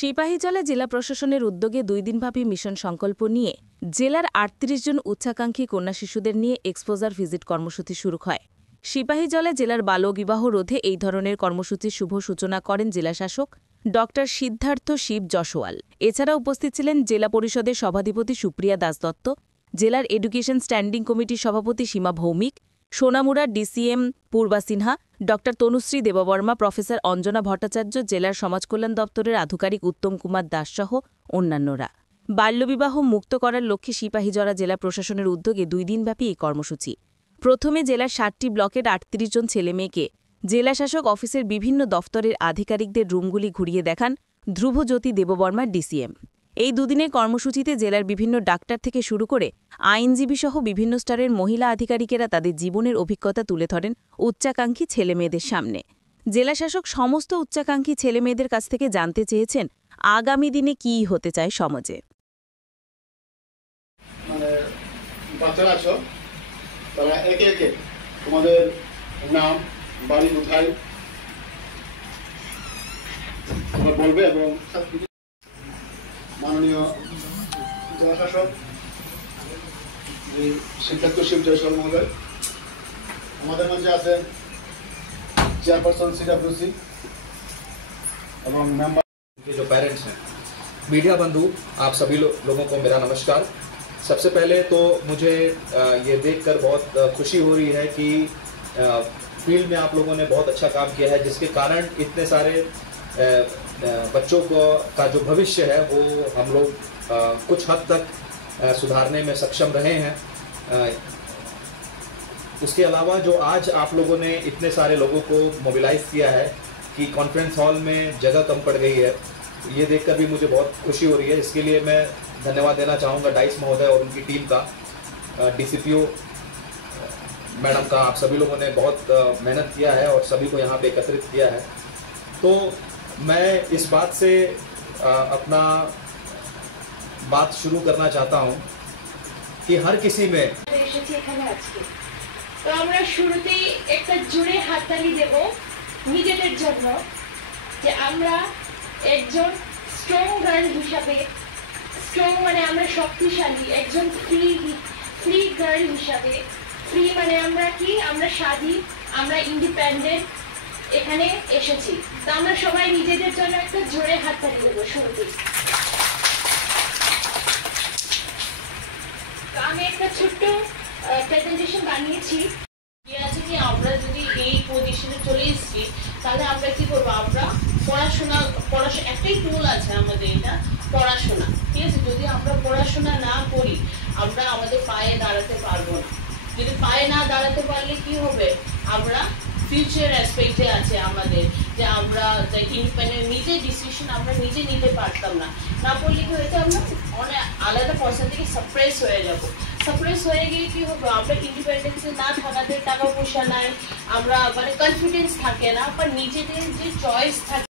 সিপাহীজলা জেলা প্রশাসনের উদ্যোগে 2 দিনব্যাপী মিশন সংকল্প নিয়ে জেলার 38 জন উচ্চাকাঙ্ক্ষী কন্যা শিশুদের নিয়ে এক্সপোজার ভিজিট কর্মসূচি শুরু হয়। সিপাহীজলা জেলার বাল্যবিবাহ রোধে এই ধরনের কর্মসূচির শুভ সূচনা করেন জেলাশাসক ড সিদ্ধার্থ শিব যশোয়াল। এছাড়া উপস্থিত ছিলেন জেলা পরিষদের সভাধিপতি সুপ্রিয়া দাস দত্ত, জেলার এডুকেশন স্ট্যান্ডিং কমিটির সভাপতি সীমা ভৌমিক, সোনামুড়ার ডিসিএম পূর্বা সিনহা, ড তনুশ্রী দেববর্মা, প্রফেসর অঞ্জনা ভট্টাচার্য, জেলার সমাজকল্যাণ দপ্তরের আধিকারিক উত্তম কুমার দাসসহ অন্যান্যরা। বাল্যবিবাহ মুক্ত করার লক্ষ্যে সিপাহীজলা জেলা প্রশাসনের উদ্যোগে 2 দিনব্যাপী এই কর্মসূচি। প্রথমে জেলার 7টি ব্লকের 38 জন ছেলেমেয়েকে জেলাশাসক অফিসের বিভিন্ন দফতরের আধিকারিকদের রুমগুলি ঘুরিয়ে দেখান ধ্রুবজ্যোতি দেববর্মার ডিসিএম। এই দুদিনের কর্মসূচিতে জেলার বিভিন্ন ডাক্তার থেকে শুরু করে আইনজীবীসহ বিভিন্ন স্তরের মহিলা আধিকারিকেরা তাদের জীবনের অভিজ্ঞতা তুলে ধরেন উচ্চাকাঙ্ক্ষী ছেলেমেয়েদের সামনে। জেলাশাসক সমস্ত উচ্চাকাঙ্ক্ষী ছেলেমেয়েদের কাছ থেকে জানতে চেয়েছেন আগামী দিনে কী হতে চায় সমাজে। বাচ্চারা আছো, তারা একে একে তোমাদের নাম, বাড়ি কোথায় তোমরা বলবে এবং মাননীয় জেলাশাসক সিদ্ধার্থ শিব জয়সওয়াল মহোদয়, আমাদের মধ্যে আছেন চেয়ারপারসন CWC এবং मेंबर के जो पेरेंट्स हैं, मीडिया बंधु, आप सभी लोगों को मेरा नमस्कार। सबसे पहले तो मुझे ये देखकर बहुत खुशी हो रही है कि फील्ड में आप लोगों ने बहुत अच्छा काम किया है, जिसके कारण इतने सारे बच्चों का जो भविष्य है वो हम लोग कुछ हद तक सुधारने में सक्षम रहे हैं। उसके अलावा जो आज आप लोगों ने इतने सारे लोगों को मोबिलाइज किया है कि कॉन्फ्रेंस हॉल में जगह कम पड़ गई है, ये देखकर भी मुझे बहुत खुशी हो रही है। इसके लिए मैं धन्यवाद देना चाहूँगा डाइस महोदय और उनकी टीम का, DCPO मैडम का। आप सभी लोगों ने बहुत मेहनत किया है और सभी को यहाँ पे एकत्रित किया है। तो मैं इस बात से अपना बात शुरू करना चाहता हूँ कि हर किसी में তো আমরা শুরুতেই একটা জোরে হাততালি দেব নিজেদের জন্য যে আমরা একজন স্ট্রং গার্ল হিসাবে, স্ট্রং মানে আমরা শক্তিশালী, একজন ফ্রি গার্ল হিসাবে। ফ্রি মানে আমরা কি, আমরা স্বাধীন, আমরা ইন্ডিপেন্ডেন্ট এখানে এসেছি। তো আমরা সবাই নিজেদের জন্য একটা জোরে হাততালি দেব শুরুতেই। তো আমি একটা ছোট্ট প্রেজেন্টেশন বানিয়েছি। আছে কি আমরা যদি এই পজিশনে চলে এসেছি তাহলে আমরা কি করবো, আমরা পড়াশোনা একটাই টুল আছে আমাদের, এটা পড়াশোনা, ঠিক আছে। যদি আমরা পড়াশোনা না করি আমরা আমাদের পায়ে দাঁড়াতে পারবো না। যদি পায়ে না দাঁড়াতে পারলে কি হবে, আমরা ফিউচার অ্যাসপেক্টে আছে আমাদের যে আমরা ইন্ডিপেন্ডেন্ট নিজে ডিসিশন আমরা নিজে নিতে পারতাম না। না পড়লে কি হয়তো আমরা অনেক আলাদা পার্সন থেকে সাপ্রেস হয়ে যাব। সাপ্রেস হয়ে গিয়ে কি হবে, আমরা ইন্ডিপেন্ডেন্সে না থাকাতে টাকা পয়সা নাই, আমরা মানে কনফিডেন্স থাকে না, বা নিজেদের যে চয়েস থাকে